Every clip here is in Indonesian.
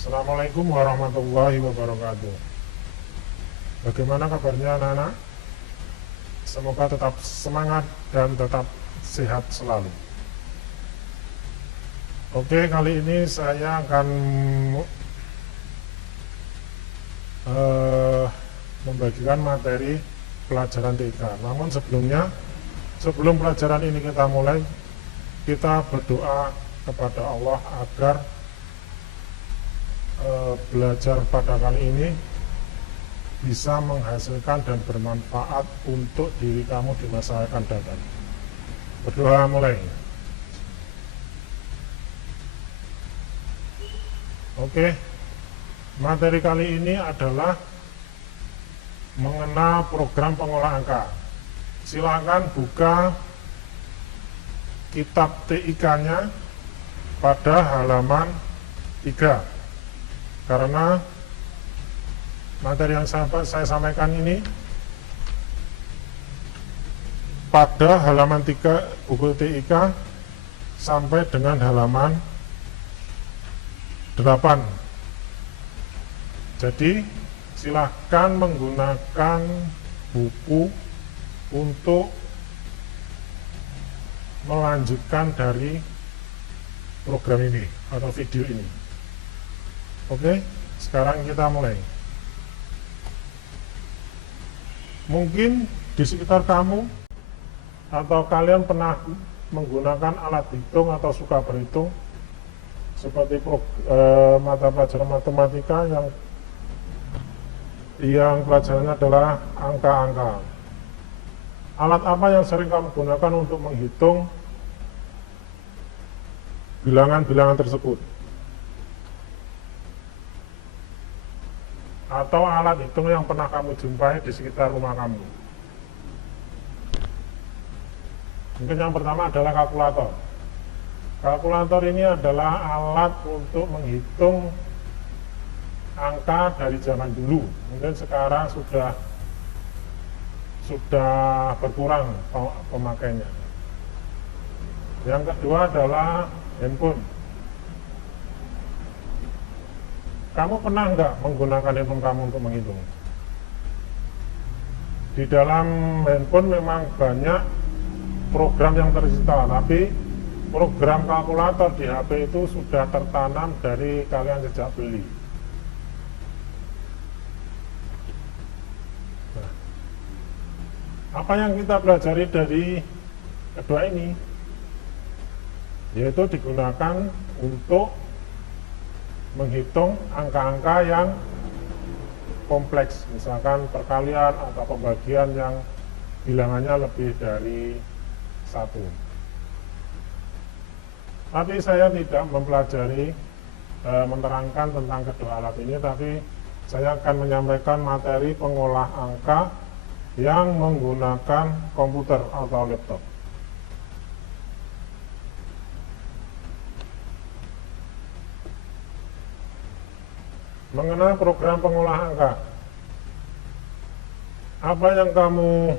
Assalamualaikum warahmatullahi wabarakatuh. Bagaimana kabarnya anak-anak? Semoga tetap semangat dan tetap sehat selalu. Oke, kali ini saya akan membagikan materi pelajaran TK. Namun sebelum pelajaran ini kita mulai, kita berdoa kepada Allah agar belajar pada kali ini bisa menghasilkan dan bermanfaat untuk diri kamu di masa akan datang. Berdoa mulai. Oke, materi kali ini adalah mengenal program pengolah angka. Silakan buka kitab TIK-nya pada halaman 3. Karena materi yang saya sampaikan ini pada halaman 3 buku TIK sampai dengan halaman 8. Jadi silahkan menggunakan buku untuk melanjutkan dari program ini atau video ini. Oke, sekarang kita mulai. Mungkin di sekitar kamu atau kalian pernah menggunakan alat hitung atau suka berhitung seperti mata pelajaran matematika yang pelajarannya adalah angka-angka. Alat apa yang sering kamu gunakan untuk menghitung bilangan-bilangan tersebut? Atau alat hitung yang pernah kamu jumpai di sekitar rumah kamu? Mungkin yang pertama adalah kalkulator. Kalkulator ini adalah alat untuk menghitung angka dari zaman dulu. Mungkin sekarang sudah berkurang pemakainya. Yang kedua adalah handphone. Kamu pernah nggak menggunakan handphone kamu untuk menghitung? Di dalam handphone memang banyak program yang tersisa, tapi program kalkulator di HP itu sudah tertanam dari kalian sejak beli. Nah, apa yang kita pelajari dari kedua ini? Yaitu digunakan untuk menghitung angka-angka yang kompleks, misalkan perkalian atau pembagian yang bilangannya lebih dari 1. Tapi saya tidak mempelajari menerangkan tentang kedua alat ini, tapi saya akan menyampaikan materi pengolah angka yang menggunakan komputer atau laptop. Mengenal program pengolah angka, apa yang kamu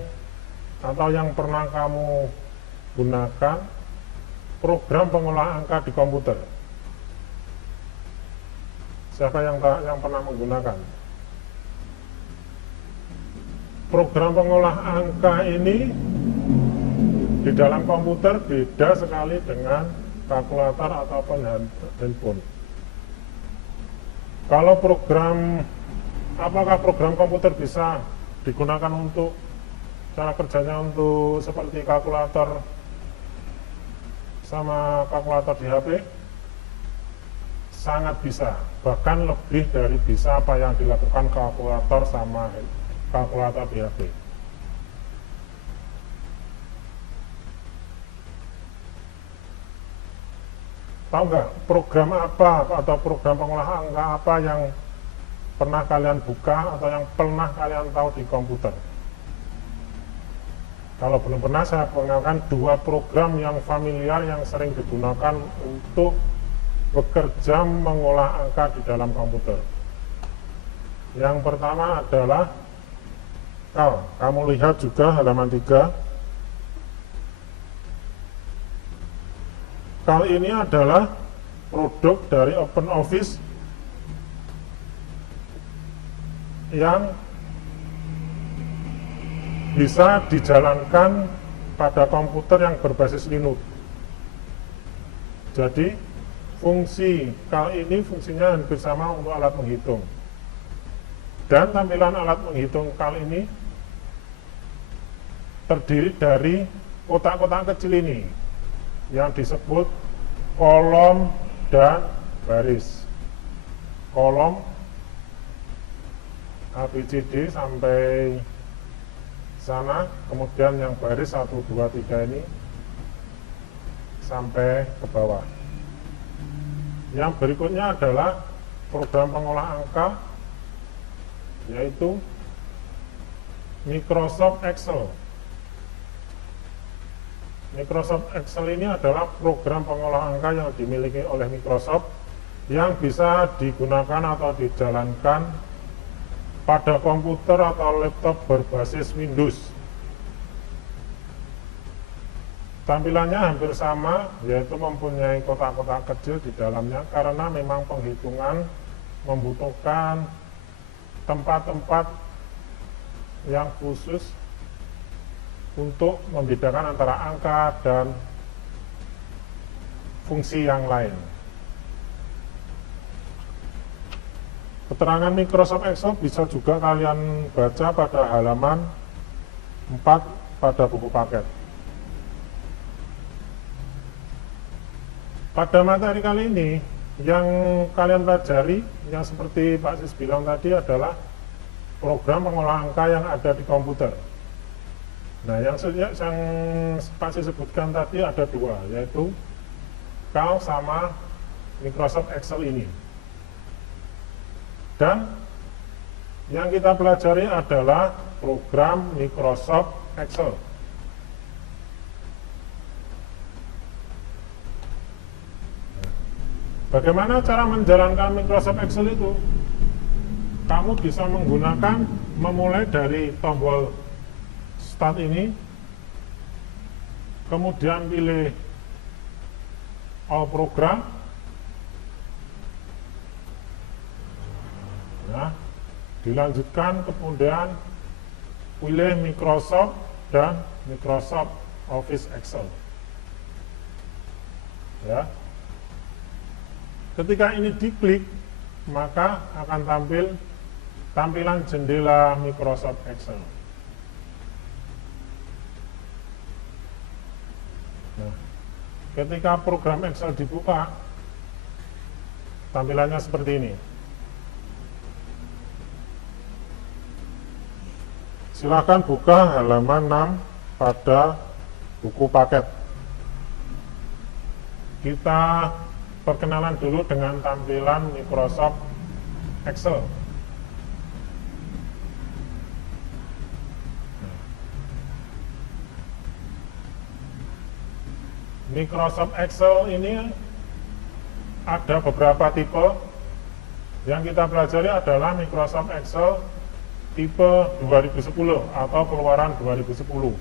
atau yang pernah kamu gunakan program pengolah angka di komputer? Siapa yang pernah menggunakan? Program pengolah angka ini di dalam komputer beda sekali dengan kalkulator ataupun handphone. Kalau apakah program komputer bisa digunakan untuk cara kerjanya untuk seperti kalkulator sama kalkulator di HP? Sangat bisa, bahkan lebih dari bisa apa yang dilakukan kalkulator sama kalkulator di HP. Tahu nggak program apa atau program pengolah angka apa yang pernah kalian buka atau yang pernah kalian tahu di komputer? Kalau belum pernah, saya perkenalkan 2 program yang familiar yang sering digunakan untuk bekerja mengolah angka di dalam komputer. Yang pertama adalah kamu lihat juga halaman 3. Kali ini adalah produk dari OpenOffice yang bisa dijalankan pada komputer yang berbasis Linux. Jadi fungsi cal ini fungsinya hampir sama untuk alat menghitung. Dan tampilan alat menghitung cal ini terdiri dari kotak-kotak kecil ini yang disebut kolom dan baris. Kolom ABCD sampai sana, kemudian yang baris 1, 2, 3 ini sampai ke bawah. Yang berikutnya adalah program pengolah angka, yaitu Microsoft Excel. Microsoft Excel ini adalah program pengolah angka yang dimiliki oleh Microsoft yang bisa digunakan atau dijalankan pada komputer atau laptop berbasis Windows. Tampilannya hampir sama, yaitu mempunyai kotak-kotak kecil di dalamnya karena memang penghitungan membutuhkan tempat-tempat yang khusus untuk membedakan antara angka dan fungsi yang lain. Keterangan Microsoft Excel bisa juga kalian baca pada halaman 4 pada buku paket. Pada materi kali ini, yang kalian pelajari, yang seperti Pak Sis bilang tadi adalah program pengolah angka yang ada di komputer. Nah, yang Pak Sis sebutkan tadi ada dua, yaitu cal sama Microsoft Excel ini. Dan yang kita pelajari adalah program Microsoft Excel. Bagaimana cara menjalankan Microsoft Excel itu? Kamu bisa menggunakan, memulai dari tombol Start ini, kemudian pilih All Program. Nah, dilanjutkan kemudian pilih Microsoft dan Microsoft Office Excel. Ya. Ketika ini diklik, maka akan tampil tampilan jendela Microsoft Excel. Nah, ketika program Excel dibuka, tampilannya seperti ini. Silakan buka halaman 6 pada buku paket. Kita perkenalan dulu dengan tampilan Microsoft Excel. Microsoft Excel ini ada beberapa tipe. Yang kita pelajari adalah Microsoft Excel tipe 2010 atau keluaran 2010.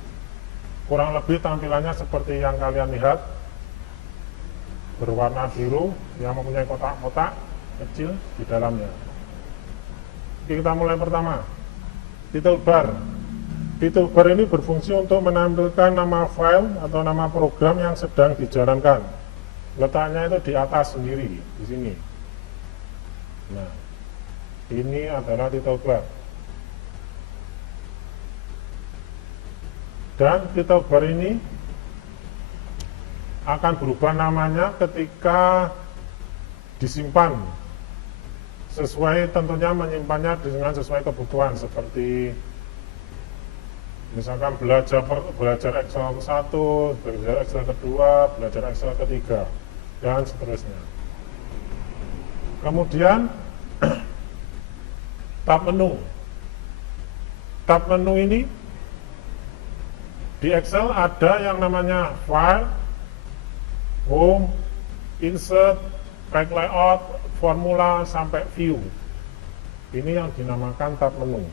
Kurang lebih tampilannya seperti yang kalian lihat, berwarna biru yang mempunyai kotak-kotak kecil di dalamnya. Oke, kita mulai pertama. Title bar. Title bar ini berfungsi untuk menampilkan nama file atau nama program yang sedang dijalankan. Letaknya itu di atas sendiri, di sini. Nah, ini adalah title bar. Dan title bar ini akan berubah namanya ketika disimpan, sesuai tentunya menyimpannya dengan sesuai kebutuhan, seperti misalkan belajar Excel 1, belajar Excel kedua, belajar Excel ketiga, dan seterusnya. Kemudian tab menu. Tab menu ini di Excel ada yang namanya File, Home, Insert, Back Layout, Formula, sampai View. Ini yang dinamakan tab menu.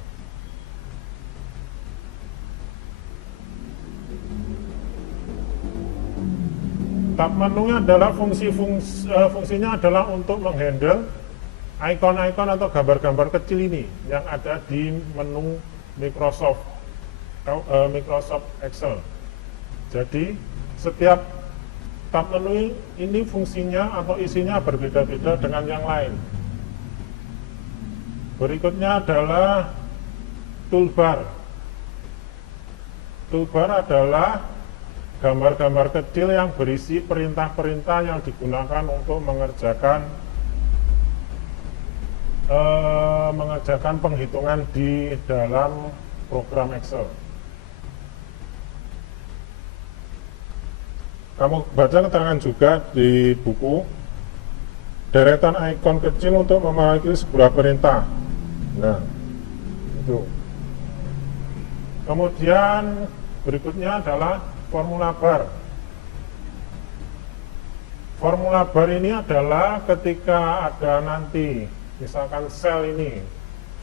Tab menu adalah fungsinya adalah untuk menghandle Icon-icon atau gambar-gambar kecil ini yang ada di menu Microsoft Excel. Jadi setiap tab menu ini fungsinya atau isinya berbeda-beda dengan yang lain. Berikutnya adalah toolbar. Toolbar adalah gambar-gambar kecil yang berisi perintah-perintah yang digunakan untuk mengerjakan penghitungan di dalam program Excel. Kamu baca keterangan juga di buku, deretan ikon kecil untuk mewakili sebuah perintah. Nah, itu. Kemudian berikutnya adalah formula bar. Formula bar ini adalah ketika ada nanti, misalkan sel ini,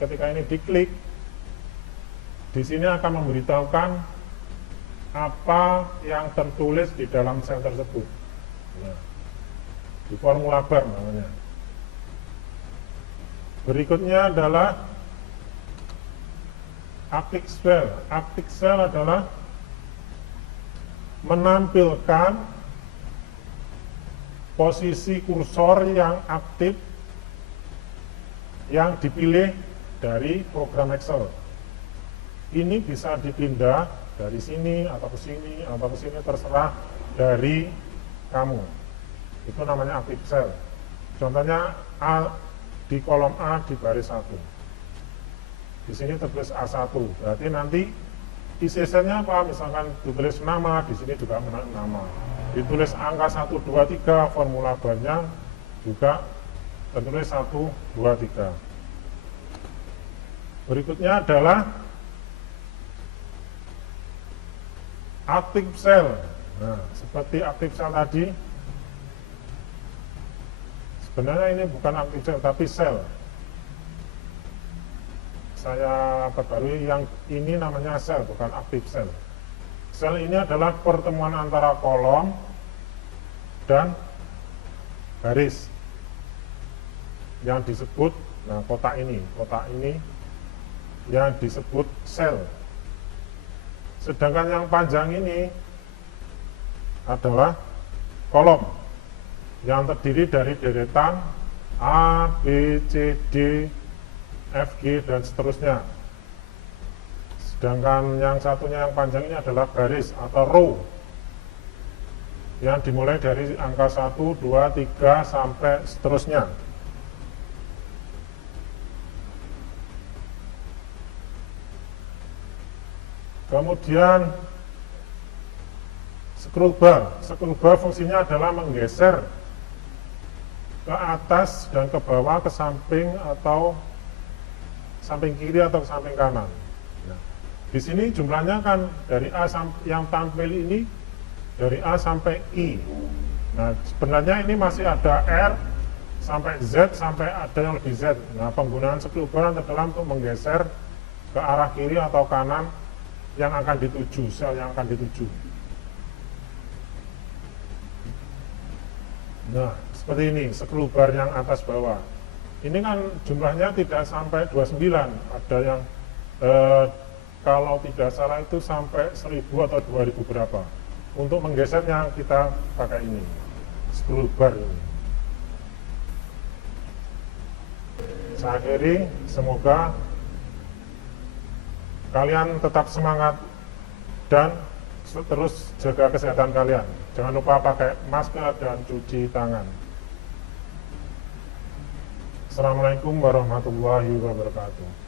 ketika ini diklik, di sini akan memberitahukan apa yang tertulis di dalam sel tersebut. Nah, di formula bar namanya. Berikutnya adalah active cell. Active cell adalah menampilkan posisi kursor yang aktif yang dipilih dari program Excel. Ini bisa dipindah dari sini atau ke sini atau ke sini, terserah dari kamu. Itu namanya active cell. Contohnya di kolom A di baris 1. Di sini tertulis A1. Berarti nanti isi selnya apa? Misalkan ditulis nama, di sini juga nama. Ditulis angka 1, 2, 3, formula barnya juga tertulis 1, 2, 3. Berikutnya adalah active cell. Nah, seperti active cell tadi, sebenarnya ini bukan active cell tapi sel. Saya perbarui yang ini namanya sel, bukan active cell. Sel ini adalah pertemuan antara kolom dan garis yang disebut, nah kotak ini yang disebut sel. Sedangkan yang panjang ini adalah kolom yang terdiri dari deretan A, B, C, D, F, G, dan seterusnya. Sedangkan yang satunya yang panjang ini adalah garis atau row yang dimulai dari angka 1, 2, 3, sampai seterusnya. Kemudian scroll bar. Scroll bar fungsinya adalah menggeser ke atas dan ke bawah, ke samping atau samping kiri atau ke samping kanan. Nah, di sini jumlahnya kan dari A yang tampil ini dari A sampai I. Nah, sebenarnya ini masih ada R sampai Z sampai ada yang lebih Z. Nah, penggunaan scroll bar adalah untuk menggeser ke arah kiri atau kanan yang akan dituju, sel yang akan dituju. Nah, seperti ini, scroll bar yang atas bawah. Ini kan jumlahnya tidak sampai 29, ada yang kalau tidak salah itu sampai 1000 atau 2000 berapa. Untuk menggesernya kita pakai ini, scroll bar ini. Saya akhiri, semoga kalian tetap semangat dan terus jaga kesehatan kalian. Jangan lupa pakai masker dan cuci tangan. Assalamualaikum warahmatullahi wabarakatuh.